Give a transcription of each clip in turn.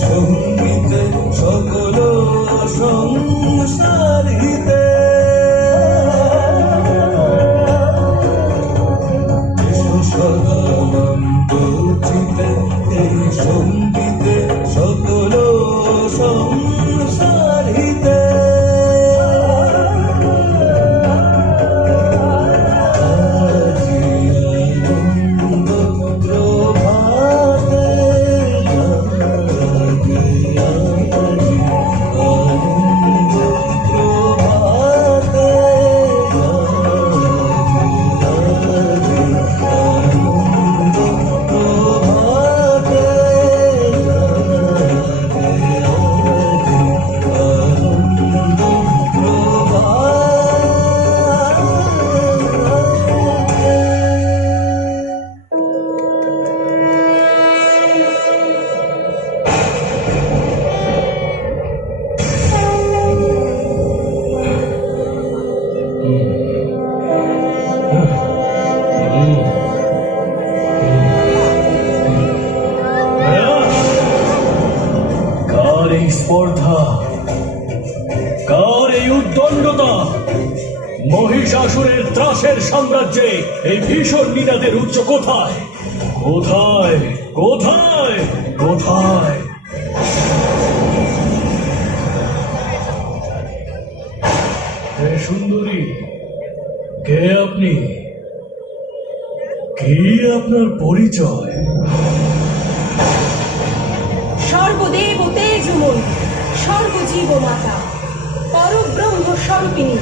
সংগীত সকল সংসার গীতে কার এই স্পর্ধা? কার এই উদ্দণ্ডতা? মহিষাসুরের ত্রাসের সাম্রাজ্যে এই ভীষণ নিনাদের উচ্চ কোথায়? কোথায়? কোথায়? কোথায়? সুন্দরী, কে আপনি? কি আপনার পরিচয়? মাতা পরব্রহ্ম স্বরূপিণী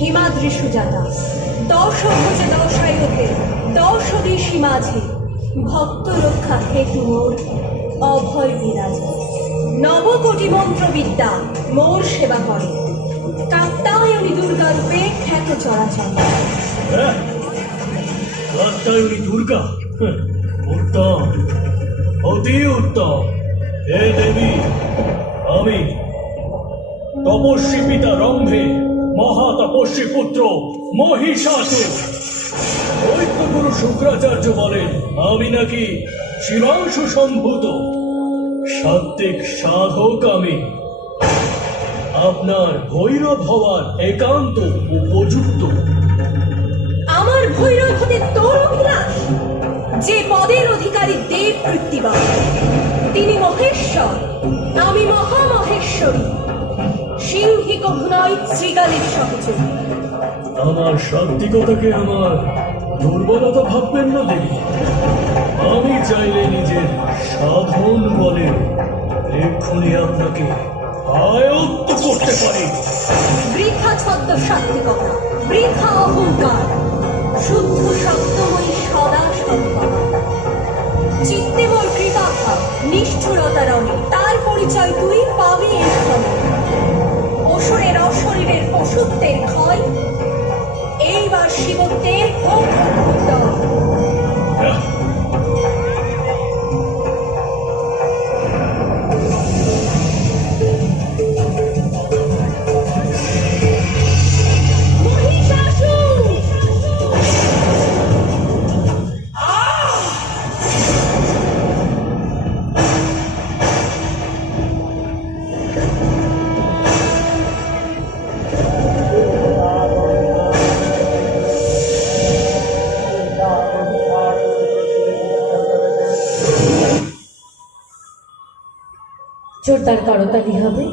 হিমাদ্রি সুজাতা দশ ভোজে দশায়ুধে দশ দিশি মাঝে ভক্ত রক্ষা হেতু মোর অভয় বিরাজে। নবকোটি মন্ত্রবিদ্যা মোর সেবা করে। কাত্তায়নী দুর্গা রূপে খ্যাত চরাচর। হ্যাঁ? কাত্যায়নী দুর্গা? উত্তম। অতি উত্তম। হে দেবী, আমি তপস্বী পিতা রম্ভে মহাতপস্বী পুত্র মহিষাসুর। ঐক্যগুরু শুক্রাচার্য বলেন, আমি নাকি শিবাংশু সম্ভূত। সাত্বিক সাধক আমি। আপনার ভৈরব হওয়ার একান্ত উপযুক্ত। আমার ভৈরব হতে তোর অভিলাষ? যে পদের অধিকারী দেব কৃত্তিবান তিনি মহেশ্বর, আমি মহামহেশ্বরী। নয় শ্রীকালের সহযোগী আমার সাত্বিকতাকে আমার দুর্বলতা ভাববেন না দেবী। আমি চাইলে নিজের সাধন বলে এক্ষুনি আপনাকে আয়ত্ত করতে পারি। বৃথা ছদ্ম সাত্বিকতা বৃথা অহংকার শুদ্ধ সত্যময়ী সদা সম্পদ। চিত্তে মোর কৃপা নিষ্ঠুরতা রঙে তার পরিচয় তুই পাবি। conosco no tempo জোরদার করতালি হবে?